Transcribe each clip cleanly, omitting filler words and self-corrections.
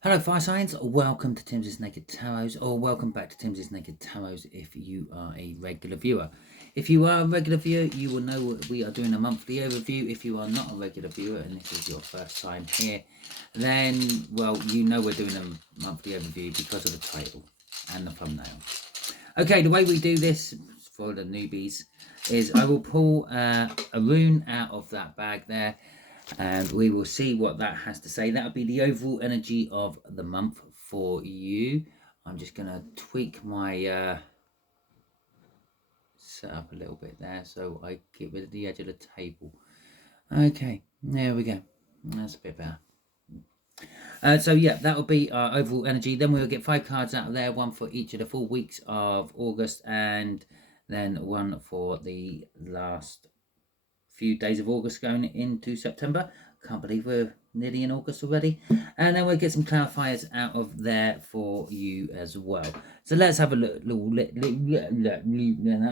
Hello fire signs, welcome to Timsy Naked Tarot, or welcome back to Timsy Naked Tarot if you are a regular viewer. If you are a regular viewer, you will know we are doing a monthly overview. If you are not a regular viewer and this is your first time here, then, well, you know we're doing a monthly overview because of the title and the thumbnail. Okay, the way we do this, for the newbies, is I will pull a rune out of that bag there, and we will see what that has to say. That would be the overall energy of the month for you. I'm just going to tweak my setup a little bit there so I get rid of the edge of the table. Okay, there we go. That's a bit better. So yeah, that will be our overall energy. Then we'll get 5 cards out of there, one for each of the 4 weeks of August, and then one for the last few days of August going into September. Can't believe we're nearly in August already. And then we'll get some clarifiers out of there for you as well. So let's have a look. That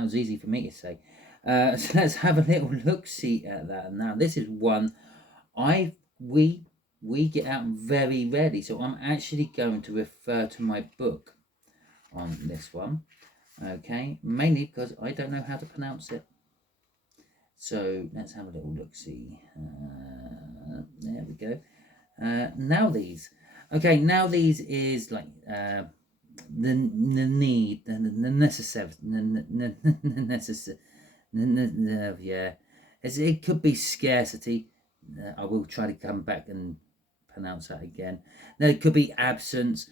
was easy for me to say. So let's have a little look-see at that. Now, this is one we get out very rarely. So I'm actually going to refer to my book on this one. Okay, mainly because I don't know how to pronounce it. So let's have a little look-see. There we go. Now these. Okay, now these is like the need, the necessary, yeah. It could be scarcity. I will try to come back and pronounce that again. There could be absence,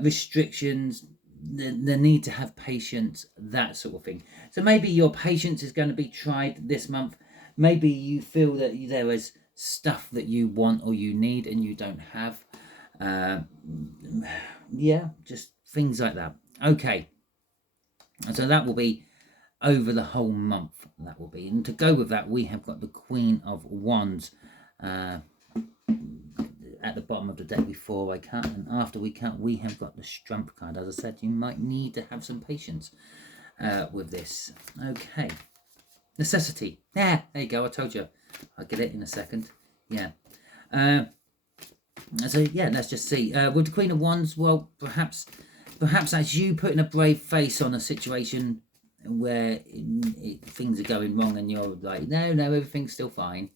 restrictions, the need to have patience, that sort of thing. So maybe your patience is going to be tried this month. Maybe you feel that there is stuff that you want or you need and you don't have. Yeah, just things like that. Okay, and so that will be over the whole month. That will be, and to go with that, we have got the Queen of Wands at the bottom of the deck before I cut, and after we cut, we have got the Strength card. As I said, you might need to have some patience with this. Okay, necessity. Yeah, there you go. I told you. I'll get it in a second. Yeah. So yeah, let's just see. With the Queen of Wands, well, perhaps that's you putting a brave face on a situation where things are going wrong, and you're like, no, everything's still fine.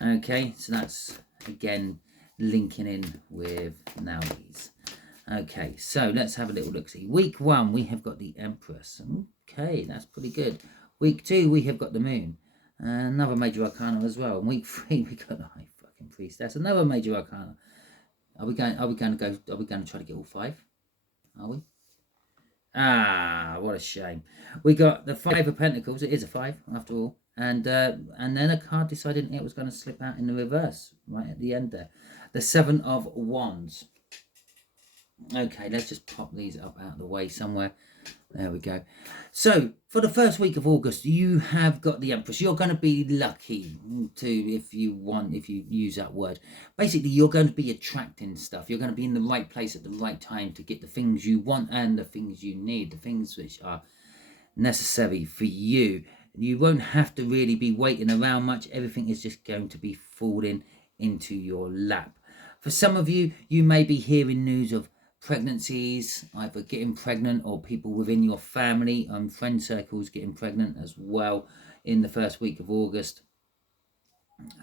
Okay, so that's again linking in with now these. Okay, so let's have a little look. See, week 1 we have got the Empress. Okay, that's pretty good. Week 2 we have got the Moon, another major arcana as well. And week 3 we got the High fucking Priestess, another major arcana. Are we going to try to get all 5? Are we? Ah, what a shame. We got the 5 of Pentacles. It is a 5 after all. And then a card decided it was going to slip out in the reverse right at the end there. The 7 of Wands. Okay, let's just pop these up out of the way somewhere. There we go. So, for the first week of August, you have got the Empress. You're going to be lucky to, if you use that word. Basically, you're going to be attracting stuff. You're going to be in the right place at the right time to get the things you want and the things you need, the things which are necessary for you. You won't have to really be waiting around much. Everything is just going to be falling into your lap. For some of you, you may be hearing news of pregnancies, either getting pregnant or people within your family and friend circles getting pregnant as well in the first week of August.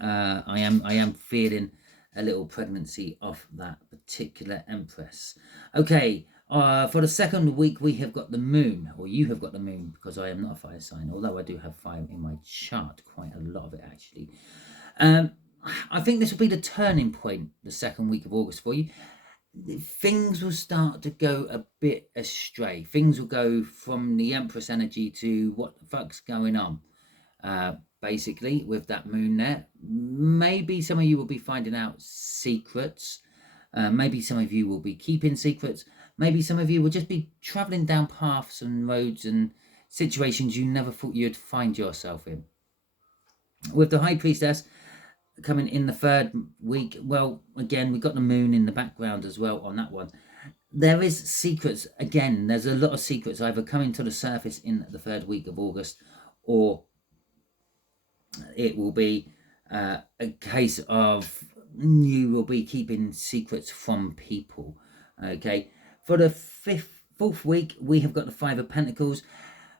I am feeling a little pregnancy off that particular Empress. Okay, for the second week we have got the Moon, or you have got the Moon, because I am not a fire sign, although I do have fire in my chart, quite a lot of it actually. I think this will be the turning point, the second week of August for you. Things will start to go a bit astray. Things will go from the Empress energy to what the fuck's going on. Basically, with that Moon there, maybe some of you will be finding out secrets. Maybe some of you will be keeping secrets. Maybe some of you will just be traveling down paths and roads and situations you never thought you'd find yourself in. With the High Priestess coming in the third week, well, again, we've got the Moon in the background as well on that one. There is secrets. Again, there's a lot of secrets either coming to the surface in the third week of August, or it will be a case of you will be keeping secrets from people. Okay, for the fourth week, we have got the Five of Pentacles.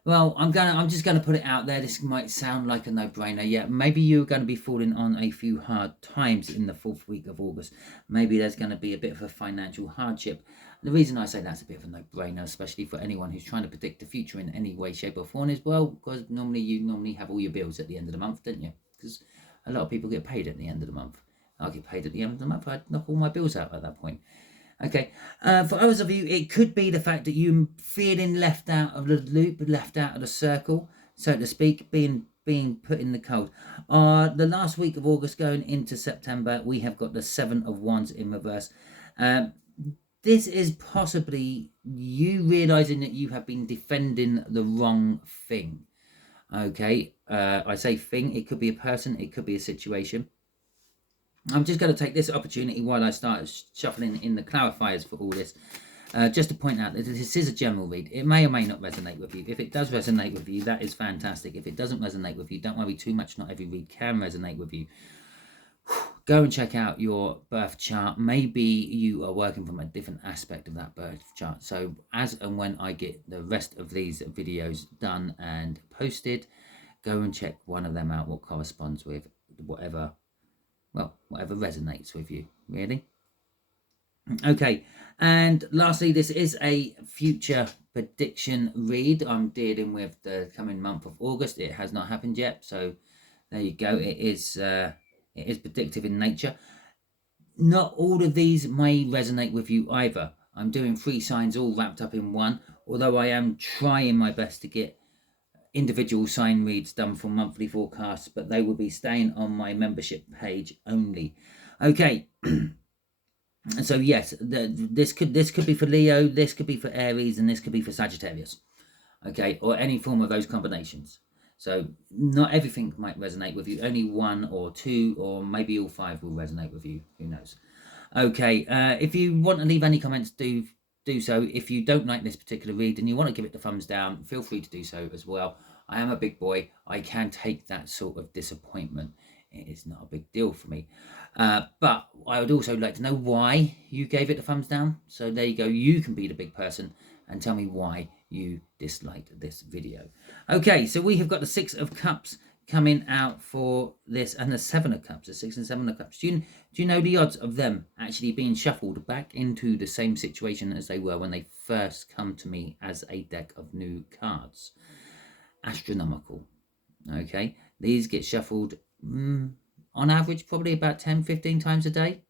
Well, I'm just gonna put it out there. This might sound like a no-brainer. Yeah, maybe you're going to be falling on a few hard times in the fourth week of August. Maybe there's going to be a bit of a financial hardship. The reason I say that's a bit of a no-brainer, especially for anyone who's trying to predict the future in any way, shape, or form, is well, because you normally have all your bills at the end of the month, don't you? Because a lot of people get paid at the end of the month. I get paid at the end of the month. I'd knock all my bills out at that point. Okay, for others of you, it could be the fact that you're feeling left out of the loop, left out of the circle, so to speak, being put in the cold. The last week of August going into September, we have got the Seven of Wands in reverse. This is possibly you realizing that you have been defending the wrong thing. Okay, I say thing, it could be a person, it could be a situation. I'm just going to take this opportunity while I start shuffling in the clarifiers for all this, just to point out that this is a general read. It may or may not resonate with you. If it does resonate with you, that is fantastic. If it doesn't resonate with you, don't worry too much. Not every read can resonate with you. Go and check out your birth chart. Maybe you are working from a different aspect of that birth chart. So as and when I get the rest of these videos done and posted, go and check one of them out, what corresponds with whatever resonates with you, really. Okay, and lastly, this is a future prediction read. I'm dealing with the coming month of August. It has not happened yet, so there you go. It is predictive in nature. Not all of these may resonate with you either. I'm doing 3 signs all wrapped up in one, although I am trying my best to get individual sign reads done for monthly forecasts, but they will be staying on my membership page only. Okay. So yes, this could be for Leo, this could be for Aries, and this could be for Sagittarius. Okay, or any form of those combinations. So not everything might resonate with you. Only 1 or 2 or maybe all 5 will resonate with you. Who knows? Okay, if you want to leave any comments, do so. If you don't like this particular read and you want to give it the thumbs down, feel free to do so as well. I am a big boy. I can take that sort of disappointment. It is not a big deal for me. But I would also like to know why you gave it the thumbs down. So there you go. You can be the big person and tell me why you disliked this video. Okay, so we have got the 6 of Cups coming out for this, and the 7 of Cups, the 6 and 7 of Cups. Do you know the odds of them actually being shuffled back into the same situation as they were when they first come to me as a deck of new cards? Astronomical. Okay, these get shuffled on average probably about 10-15 times a day.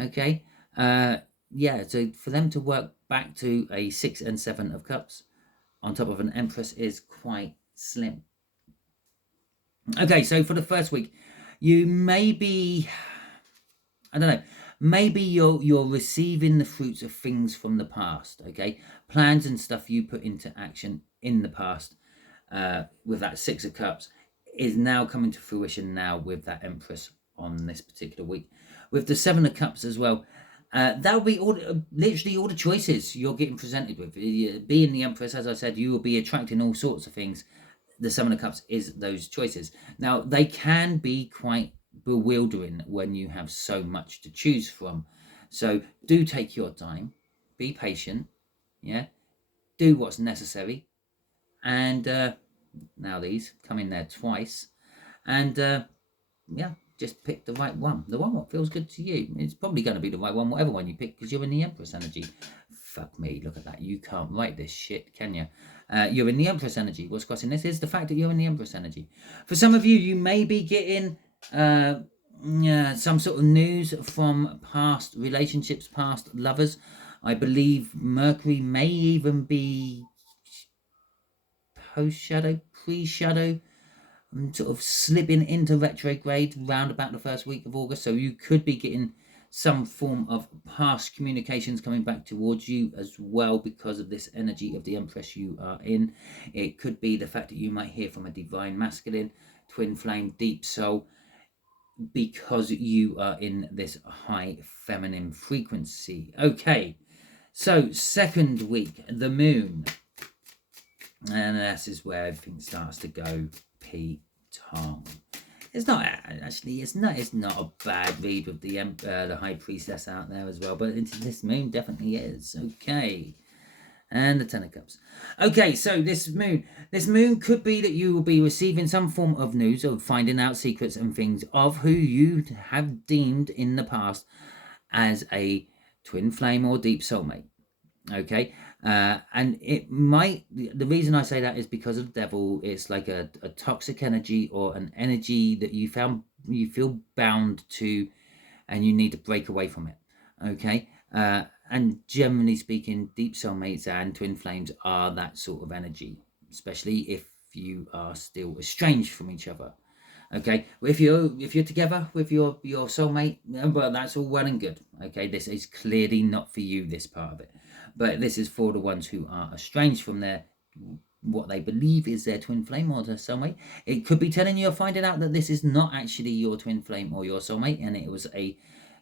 Okay, yeah, so for them to work back to a 6 and 7 of Cups on top of an Empress is quite slim. Okay, so for the first week, you may be, I don't know, maybe you're receiving the fruits of things from the past. Okay, plans and stuff you put into action in the past with that 6 of Cups is now coming to fruition now with that Empress on this particular week. With the 7 of Cups as well, that'll be literally all the choices you're getting presented with. Being the Empress, as I said, you will be attracting all sorts of things. The 7 of Cups is those choices. Now, they can be quite bewildering when you have so much to choose from. So do take your time, be patient, yeah, do what's necessary. And now these come in there twice. And yeah, just pick the right one. The one that feels good to you. It's probably going to be the right one, whatever one you pick, because you're in the Empress energy. Fuck me, look at that. You can't write this shit, can you? You're in the Empress energy. What's crossing this is the fact that you're in the Empress energy. For some of you, you may be getting some sort of news from past relationships, past lovers. I believe Mercury may even be post-shadow, pre-shadow, sort of slipping into retrograde round about the first week of August. So you could be getting some form of past communications coming back towards you as well because of this energy of the Empress you are in. It could be the fact that you might hear from a divine masculine, twin flame, deep soul, because you are in this high feminine frequency. Okay, so second week, the moon. And this is where everything starts to go P-tong. It's not actually. It's not a bad read with the High Priestess out there as well. But this moon definitely is. Okay. And the Ten of Cups. Okay, so this moon could be that you will be receiving some form of news or finding out secrets and things of who you have deemed in the past as a twin flame or deep soulmate. Okay, and it might, the reason I say that is because of the devil. It's like a toxic energy or an energy that you feel bound to, and you need to break away from it. Okay, and generally speaking, deep soulmates and twin flames are that sort of energy, especially if you are still estranged from each other. Okay, if you're together with your soulmate, well, that's all well and good. Okay, this is clearly not for you, this part of it, but this is for the ones who are estranged from their what they believe is their twin flame or their soulmate. It could be telling you or finding out that this is not actually your twin flame or your soulmate, and it was a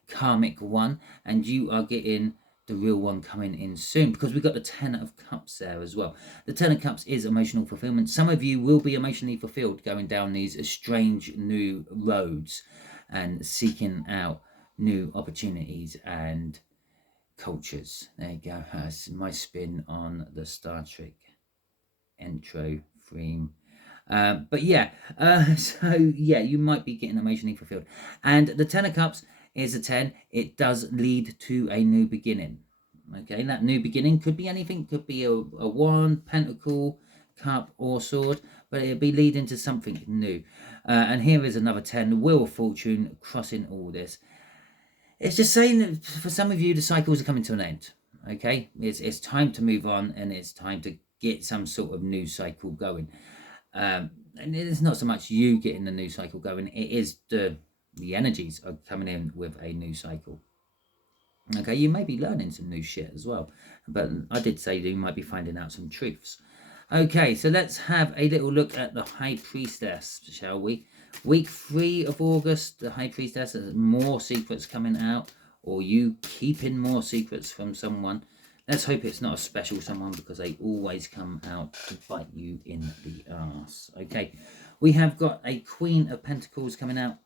karmic one, and you are getting the real one coming in soon, because we've got the Ten of Cups there as well. The Ten of Cups is emotional fulfillment. Some of you will be emotionally fulfilled going down these strange new roads and seeking out new opportunities and cultures. There you go. That's my spin on the Star Trek intro theme. But yeah, so yeah, you might be getting emotionally fulfilled. And the Ten of Cups is a 10. It does lead to a new beginning. Okay, that new beginning could be anything. Could be a wand, pentacle, cup, or sword, but it'll be leading to something new. And here is another 10, the Wheel of Fortune, crossing all this. It's just saying that for some of you, the cycles are coming to an end. Okay, it's time to move on, and it's time to get some sort of new cycle going. And it's not so much you getting the new cycle going, it is the energies are coming in with a new cycle. Okay, you may be learning some new shit as well, but I did say that you might be finding out some truths. Okay, so let's have a little look at the High Priestess, shall we? Week 3 of August, the High Priestess, has more secrets coming out, or you keeping more secrets from someone. Let's hope it's not a special someone, because they always come out to bite you in the arse. Okay, we have got a Queen of Pentacles coming out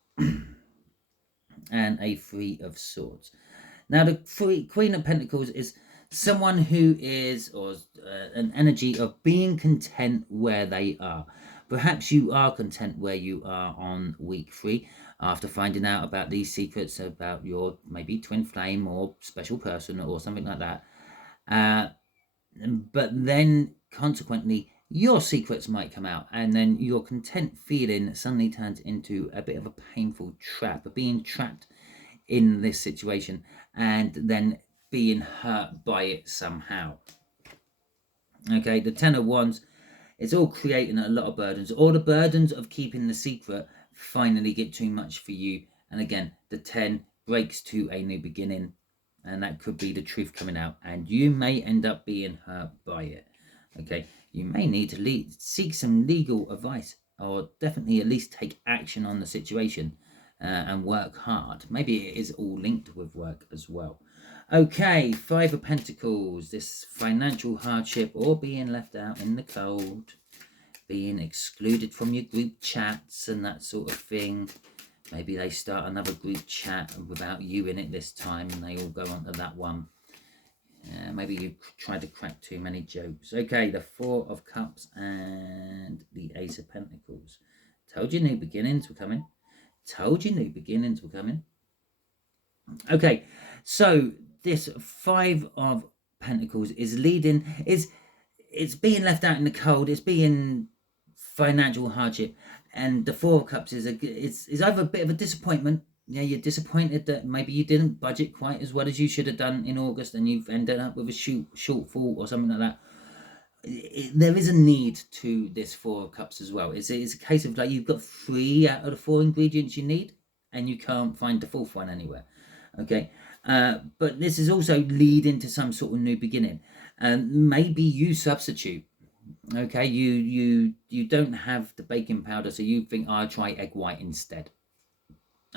and a Three of Swords. Now, the Queen of Pentacles is someone who is, or an energy of being content where they are. Perhaps you are content where you are on week 3 after finding out about these secrets about your maybe twin flame or special person or something like that. But then consequently your secrets might come out, and then your content feeling suddenly turns into a bit of a painful trap, of being trapped in this situation and then being hurt by it somehow. Okay, the Ten of Wands, it's all creating a lot of burdens. All the burdens of keeping the secret finally get too much for you, and again the 10 breaks to a new beginning, and that could be the truth coming out, and you may end up being hurt by it. Okay, you may need to seek some legal advice, or definitely at least take action on the situation and work hard. Maybe it is all linked with work as well. Okay, Five of Pentacles, this financial hardship or being left out in the cold, being excluded from your group chats and that sort of thing. Maybe they start another group chat without you in it this time, and they all go onto that one. Maybe you tried to crack too many jokes. Okay, the Four of Cups and the Ace of Pentacles. Told you new beginnings were coming. Told you new beginnings were coming. Okay, so this Five of Pentacles is leading, it's being left out in the cold, it's being financial hardship, and the Four of Cups is either a bit of a disappointment. Yeah, you're disappointed that maybe you didn't budget quite as well as you should have done in August, and you've ended up with a shortfall or something like that. There is a need to this Four of Cups as well. It's a case of like you've got 3 out of the 4 ingredients you need, and you can't find the 4th one anywhere. Okay, but this is also leading to some sort of new beginning, and maybe you substitute. Okay, you don't have the baking powder, so you think I'll try egg white instead.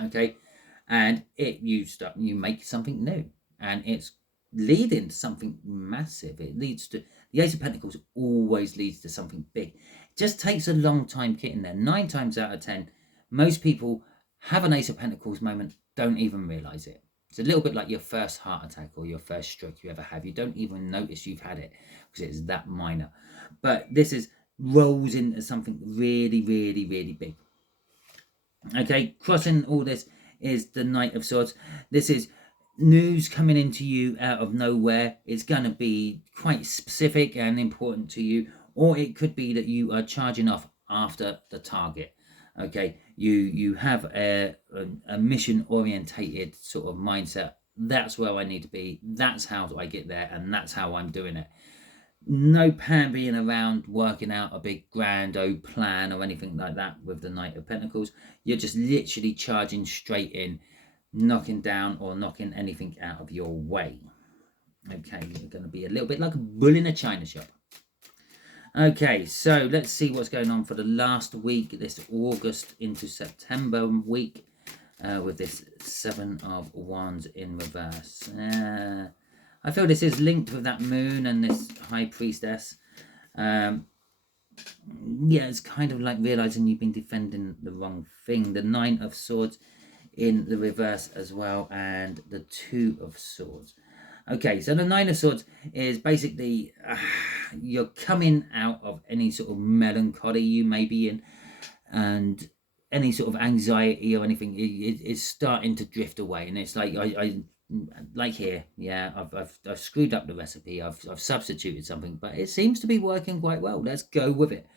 Okay, and you make something new, and it's leading to something massive. It leads to the Ace of Pentacles, always leads to something big. It just takes a long time getting there. 9 times out of 10, Most people have an Ace of Pentacles moment, don't even realize it. It's a little bit like your first heart attack or your first stroke you ever have. You don't even notice you've had it because it's that minor. But this rolls into something really, really, really big. Okay, crossing all this is the Knight of Swords. This is news coming into you out of nowhere. It's going to be quite specific and important to you, or it could be that you are charging off after the target. Okay, you have a mission orientated sort of mindset. That's where I need to be. That's how I get there, and that's how I'm doing it. No being around working out a big grand old plan or anything like that with the Knight of Pentacles. You're just literally charging straight in, knocking down or knocking anything out of your way. Okay, you're going to be a little bit like a bull in a china shop. Okay, so let's see what's going on for the last week, this August into September week, with this Seven of Wands in reverse. I feel this is linked with that moon and this High Priestess. Yeah, it's kind of like realizing you've been defending the wrong thing. The Nine of Swords in the reverse as well, and the Two of Swords. Okay, so the Nine of Swords is basically you're coming out of any sort of melancholy you may be in, and any sort of anxiety or anything is starting to drift away. And it's like I like here, yeah, I've screwed up the recipe. I've substituted something, but it seems to be working quite well. Let's go with it.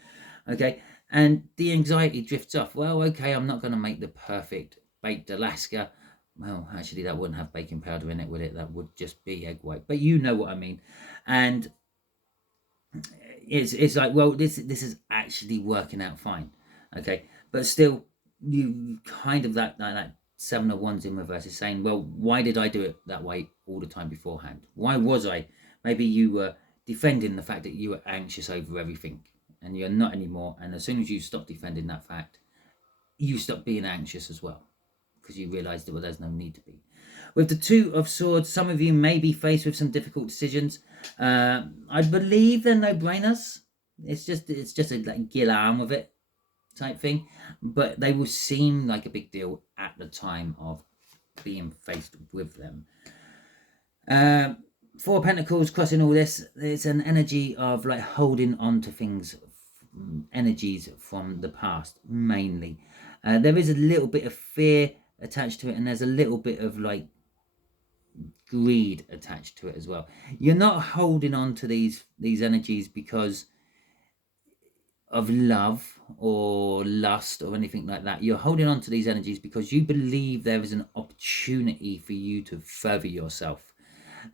Okay, and the anxiety drifts off. Well, okay, I'm not going to make the perfect baked Alaska. Well, actually, that wouldn't have baking powder in it, would it? That would just be egg white. But you know what I mean. And it's like, well, this is actually working out fine. Okay, but still, you kind of that Seven of Wands in reverse is saying, well, why did I do it that way all the time beforehand? Why was I? Maybe you were defending the fact that you were anxious over everything, and you're not anymore. And as soon as you stop defending that fact, you stop being anxious as well, because you realize that, well, there's no need to be. With the Two of Swords, some of you may be faced with some difficult decisions. I believe they're no-brainers. It's just a like get on with it type thing, but they will seem like a big deal at the time of being faced with them. Four of Pentacles crossing all this. It's an energy of like holding on to things, energies from the past mainly. There is a little bit of fear attached to it, and there's a little bit of like greed attached to it as well. You're not holding on to these energies because of love or lust or anything like that. You're holding on to these energies because you believe there is an opportunity for you to further yourself,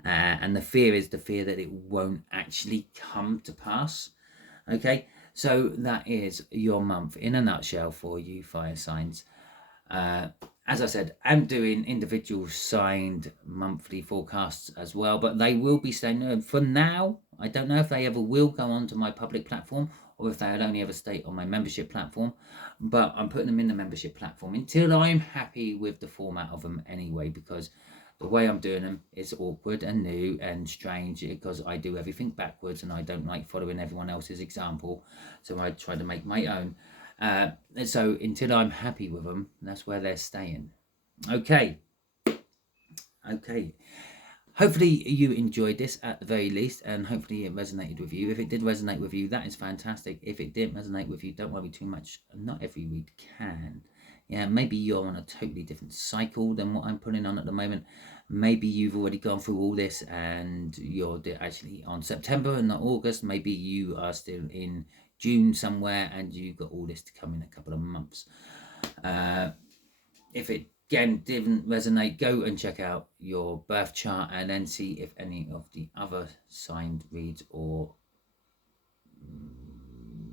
and the fear is the fear that it won't actually come to pass. Okay, so that is your month in a nutshell for you fire signs. As I said, I'm doing individual signed monthly forecasts as well, but they will be staying for now. I don't know if they ever will go onto my public platform, or if they'll only ever stay on my membership platform, but I'm putting them in the membership platform until I'm happy with the format of them anyway, because the way I'm doing them is awkward and new and strange, because I do everything backwards and I don't like following everyone else's example, so I try to make my own. So until I'm happy with them, that's where they're staying. Okay. Hopefully you enjoyed this at the very least, and hopefully it resonated with you. If it did resonate with you, that is fantastic. If it didn't resonate with you, don't worry too much. Not every read can. Yeah, maybe you're on a totally different cycle than what I'm putting on at the moment. Maybe you've already gone through all this and you're actually on September and not August. Maybe you are still in June somewhere and you've got all this to come in a couple of months. If it again didn't resonate, go and check out your birth chart and then see if any of the other signed reads or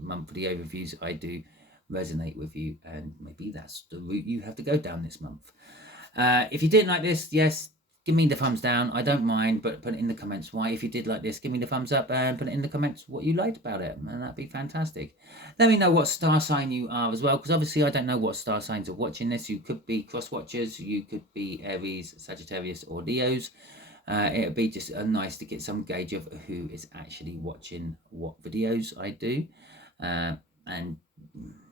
monthly overviews I do resonate with you, and maybe that's the route you have to go down this month. If you didn't like this, yes, give me the thumbs down. I don't mind, but put it in the comments why. If you did like this, give me the thumbs up and put it in the comments what you liked about it, and that'd be fantastic. Let me know what star sign you are as well, because obviously I don't know what star signs are watching this. You could be cross watchers, you could be Aries, Sagittarius or Leos. It would be just nice to get some gauge of who is actually watching what videos I do, and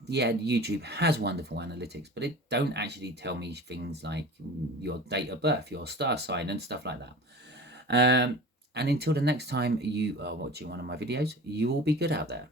yeah, YouTube has wonderful analytics, but it don't actually tell me things like your date of birth, your star sign, and stuff like that. And until the next time you are watching one of my videos, you will be good out there.